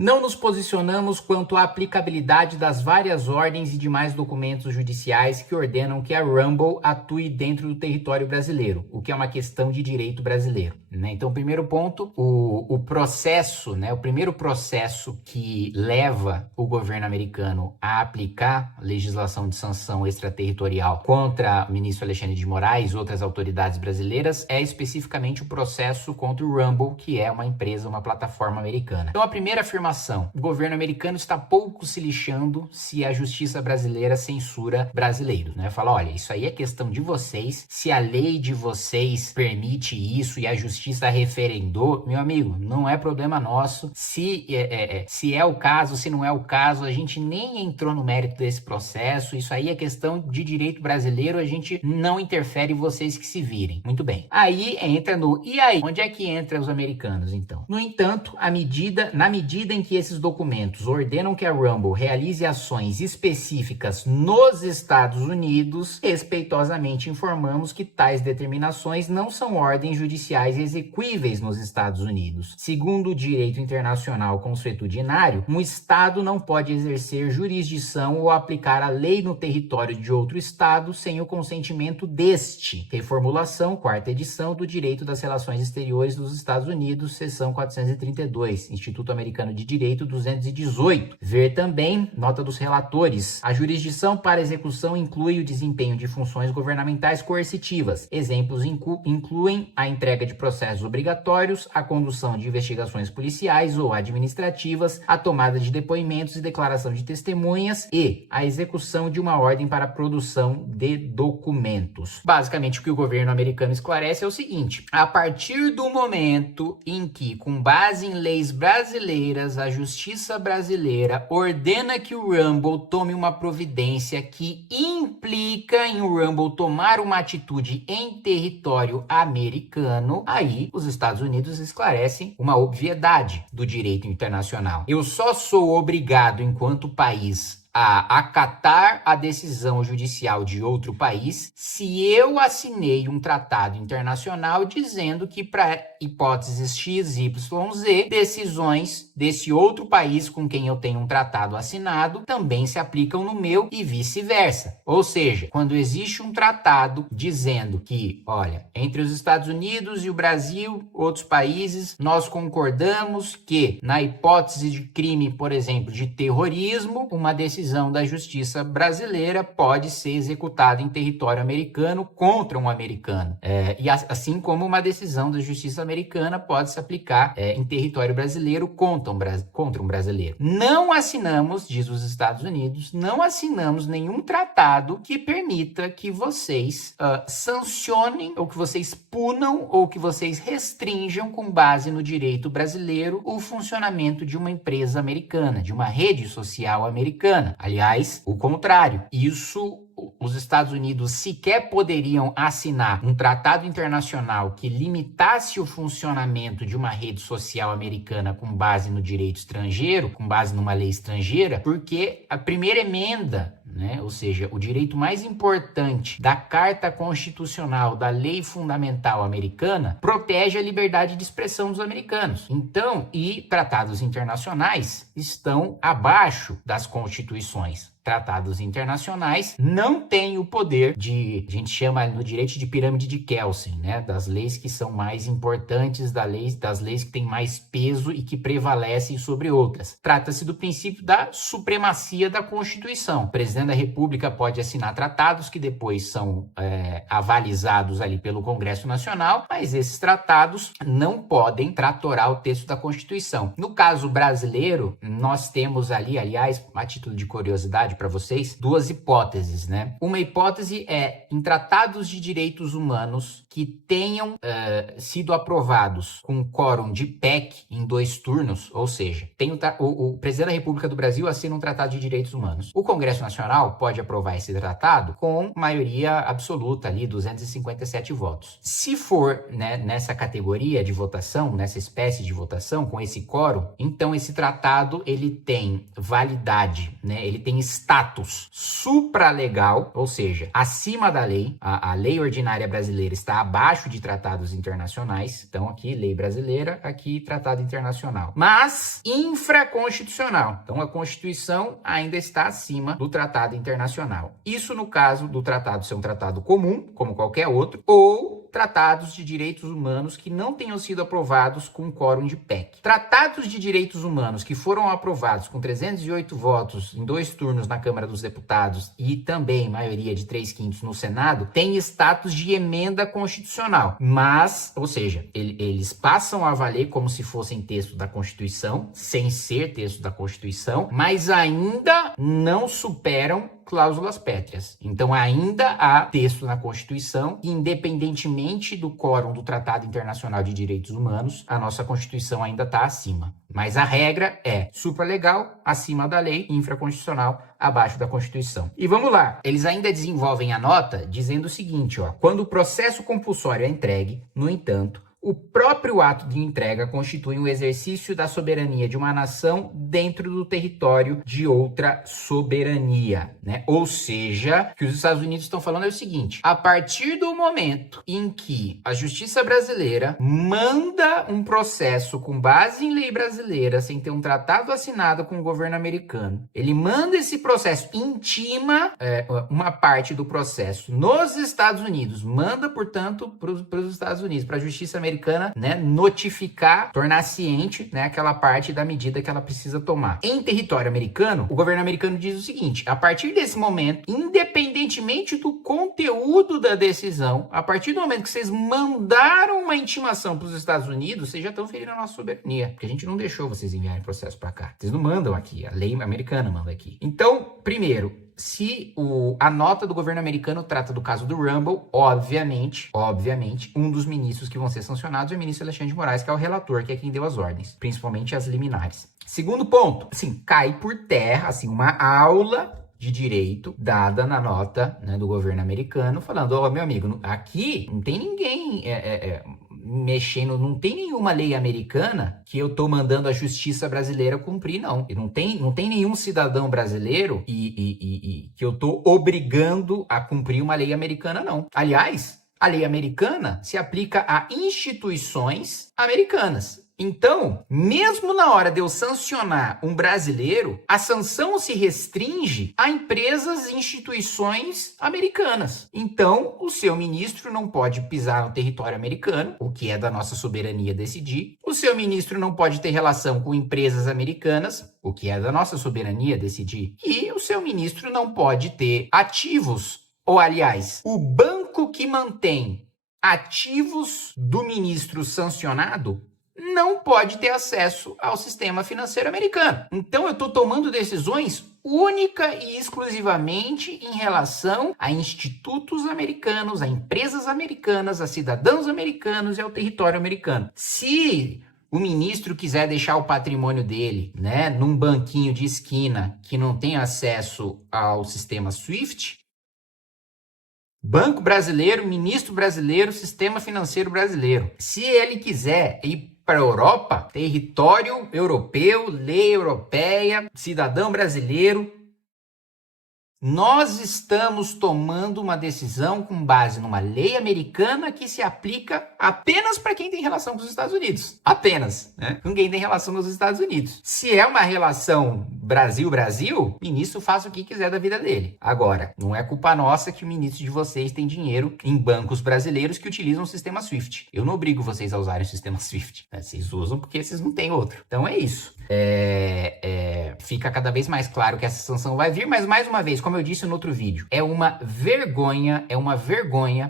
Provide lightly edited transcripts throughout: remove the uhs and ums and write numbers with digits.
Não nos posicionamos quanto à aplicabilidade das várias ordens e demais documentos judiciais que ordenam que a Rumble atue dentro do território brasileiro, o que é uma questão de direito brasileiro, né? Então, primeiro ponto, o processo, né? O primeiro processo que leva o governo americano a aplicar legislação de sanção extraterritorial contra o ministro Alexandre de Moraes e outras autoridades brasileiras é especificamente o processo contra o Rumble, que é uma empresa, uma plataforma americana. Então, a primeira afirmação: o governo americano está pouco se lixando se a justiça brasileira censura brasileiros, né? Fala, olha, isso aí é questão de vocês, se a lei de vocês permite isso e a justiça referendou, meu amigo, não é problema nosso. Se é o caso, se não é o caso, a gente nem entrou no mérito desse processo, isso aí é questão de direito brasileiro, a gente não interfere, vocês que se virem. Muito bem. Aí entra e aí? Onde é que entra os americanos, então? No entanto, na medida em que esses documentos ordenam que a Rumble realize ações específicas nos Estados Unidos, respeitosamente informamos que tais determinações não são ordens judiciais exequíveis nos Estados Unidos. Segundo o direito internacional consuetudinário, um Estado não pode exercer jurisdição ou aplicar a lei no território de outro Estado sem o consentimento deste. Reformulação, quarta edição do Direito das Relações Exteriores dos Estados Unidos, seção 432, Instituto Americano de Direito 218. Ver também nota dos relatores. A jurisdição para execução inclui o desempenho de funções governamentais coercitivas. Exemplos incluem a entrega de processos obrigatórios, a condução de investigações policiais ou administrativas, a tomada de depoimentos e declaração de testemunhas e a execução de uma ordem para a produção de documentos. Basicamente, o que o governo americano esclarece é o seguinte: a partir do momento em que, com base em leis brasileiras, a justiça brasileira ordena que o Rumble tome uma providência que implica em o Rumble tomar uma atitude em território americano, aí os Estados Unidos esclarecem uma obviedade do direito internacional. Eu só sou obrigado, enquanto país, a acatar a decisão judicial de outro país se eu assinei um tratado internacional dizendo que, para hipóteses X, Y, Z, decisões desse outro país com quem eu tenho um tratado assinado também se aplicam no meu e vice-versa. Ou seja, quando existe um tratado dizendo que, olha, entre os Estados Unidos e o Brasil, outros países, nós concordamos que, na hipótese de crime, por exemplo, de terrorismo, uma decisão da justiça brasileira pode ser executada em território americano contra um americano. E assim como uma decisão da justiça americana pode se aplicar em território brasileiro contra um brasileiro. Não assinamos, diz os Estados Unidos, não assinamos nenhum tratado que permita que vocês sancionem, ou que vocês punam, ou que vocês restringam, com base no direito brasileiro, o funcionamento de uma empresa americana, de uma rede social americana. Aliás, o contrário. Isso, os Estados Unidos sequer poderiam assinar um tratado internacional que limitasse o funcionamento de uma rede social americana com base no direito estrangeiro, com base numa lei estrangeira, porque a primeira emenda, né, ou seja, o direito mais importante da Carta Constitucional, da Lei Fundamental Americana, protege a liberdade de expressão dos americanos. Então, e tratados internacionais estão abaixo das constituições. Tratados internacionais não têm o poder a gente chama no direito de pirâmide de Kelsen, né? Das leis que são mais importantes, das leis que têm mais peso e que prevalecem sobre outras. Trata-se do princípio da supremacia da Constituição. O presidente da República pode assinar tratados que depois são avalizados ali pelo Congresso Nacional, mas esses tratados não podem tratorar o texto da Constituição. No caso brasileiro, nós temos ali, aliás, a título de curiosidade para vocês, duas hipóteses, né? Uma hipótese é em tratados de direitos humanos que tenham sido aprovados com quórum de PEC em 2 turnos, ou seja, o presidente da República do Brasil assina um tratado de direitos humanos. O Congresso Nacional pode aprovar esse tratado com maioria absoluta ali, 257 votos. Se for, né, nessa categoria de votação, nessa espécie de votação, com esse quórum, então esse tratado ele tem validade né? Ele tem status supralegal, ou seja, acima da lei. A lei ordinária brasileira está abaixo de tratados internacionais. Então, aqui, lei brasileira, aqui, tratado internacional. Mas infraconstitucional. Então, a Constituição ainda está acima do tratado internacional. Isso no caso do tratado ser um tratado comum, como qualquer outro, ou tratados de direitos humanos que não tenham sido aprovados com quórum de PEC. Tratados de direitos humanos que foram aprovados com 308 votos em 2 turnos na Câmara dos Deputados e também maioria de 3/5 no Senado, têm status de emenda constitucional. Mas, ou seja, eles passam a valer como se fossem texto da Constituição, sem ser texto da Constituição, mas ainda não superam cláusulas pétreas. Então ainda há texto na Constituição que, independentemente do quórum do Tratado Internacional de Direitos Humanos, a nossa Constituição ainda está acima. Mas a regra é supralegal, acima da lei, infraconstitucional, abaixo da Constituição. E vamos lá, eles ainda desenvolvem a nota dizendo o seguinte, ó: quando o processo compulsório é entregue, no entanto, o próprio ato de entrega constitui um exercício da soberania de uma nação dentro do território de outra soberania, né? Ou seja, o que os Estados Unidos estão falando é o seguinte: a partir do momento em que a justiça brasileira manda um processo com base em lei brasileira, sem ter um tratado assinado com o governo americano, ele manda esse processo, intima uma parte do processo nos Estados Unidos, manda, portanto, para os Estados Unidos, para a justiça americana, né, notificar, tornar ciente, né, aquela parte da medida que ela precisa tomar. Em território americano, o governo americano diz o seguinte: a partir desse momento, independentemente do conteúdo da decisão, a partir do momento que vocês mandaram uma intimação para os Estados Unidos, vocês já estão ferindo a nossa soberania, porque a gente não deixou vocês enviarem processo para cá. Vocês não mandam aqui, a lei americana manda aqui. Então, primeiro, se a nota do governo americano trata do caso do Rumble, obviamente, um dos ministros que vão ser sancionados é o ministro Alexandre de Moraes, que é o relator, que é quem deu as ordens, principalmente as liminares. Segundo ponto, assim, cai por terra, assim, uma aula de direito dada na nota, né, do governo americano, falando: ó, meu amigo, aqui não tem ninguém mexendo, não tem nenhuma lei americana que eu tô mandando a justiça brasileira cumprir, não. E não tem nenhum cidadão brasileiro que eu tô obrigando a cumprir uma lei americana, não. Aliás, a lei americana se aplica a instituições americanas. Então, mesmo na hora de eu sancionar um brasileiro, a sanção se restringe a empresas e instituições americanas. Então, o seu ministro não pode pisar no território americano, o que é da nossa soberania decidir. O seu ministro não pode ter relação com empresas americanas, o que é da nossa soberania decidir. E o seu ministro não pode ter ativos, ou aliás, o banco que mantém ativos do ministro sancionado não pode ter acesso ao sistema financeiro americano. Então eu estou tomando decisões única e exclusivamente em relação a institutos americanos, a empresas americanas, a cidadãos americanos e ao território americano. Se o ministro quiser deixar o patrimônio dele, né, num banquinho de esquina que não tem acesso ao sistema SWIFT, Banco Brasileiro, Ministro Brasileiro, Sistema Financeiro Brasileiro. Se ele quiser ir para a Europa, território europeu, lei europeia, cidadão brasileiro, nós estamos tomando uma decisão com base numa lei americana que se aplica apenas para quem tem relação com os Estados Unidos. Apenas, né? Com quem tem relação com os Estados Unidos. Se é uma relação Brasil-Brasil, o ministro faça o que quiser da vida dele. Agora, não é culpa nossa que o ministro de vocês tem dinheiro em bancos brasileiros que utilizam o sistema SWIFT. Eu não obrigo vocês a usarem o sistema SWIFT, né? Vocês usam porque vocês não têm outro. Então é isso. Fica cada vez mais claro que essa sanção vai vir, mas mais uma vez, como eu disse no outro vídeo, é uma vergonha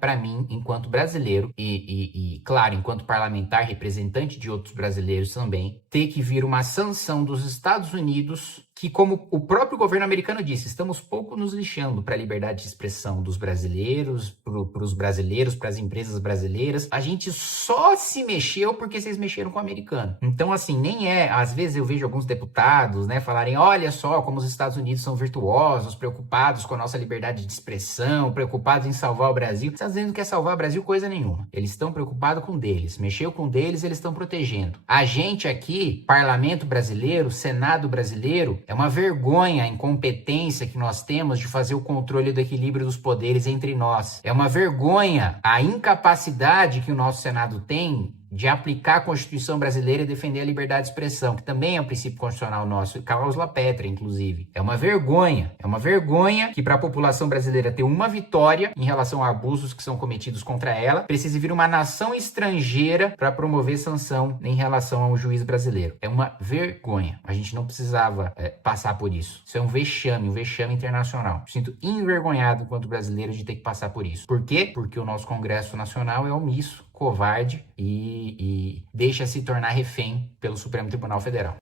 para mim, enquanto brasileiro e, claro, enquanto parlamentar, representante de outros brasileiros também, ter que vir uma sanção dos Estados Unidos que, como o próprio governo americano disse, estamos pouco nos lixando para a liberdade de expressão dos brasileiros, para os brasileiros, para as empresas brasileiras. A gente só se mexeu porque vocês mexeram com o americano. Então, assim, nem às vezes eu vejo alguns deputados, né, falarem: olha só como os Estados Unidos são virtuosos, preocupados com a nossa liberdade de expressão, preocupados em salvar o Brasil. Você está dizendo que quer salvar o Brasil coisa nenhuma. Eles estão preocupados com deles. Mexeu com deles, eles estão protegendo. A gente aqui, parlamento brasileiro, Senado brasileiro, É uma vergonha a incompetência que nós temos de fazer o controle do equilíbrio dos poderes entre nós. É uma vergonha a incapacidade que o nosso Senado tem de aplicar a Constituição brasileira e defender a liberdade de expressão, que também é um princípio constitucional nosso, cláusula pétrea, inclusive. É uma vergonha que para a população brasileira ter uma vitória em relação a abusos que são cometidos contra ela, precise vir uma nação estrangeira para promover sanção em relação ao juiz brasileiro. É uma vergonha. A gente não precisava passar por isso. Isso é um vexame internacional. Eu sinto envergonhado enquanto brasileiro de ter que passar por isso. Por quê? Porque o nosso Congresso Nacional é omisso, covarde e deixa se tornar refém pelo Supremo Tribunal Federal.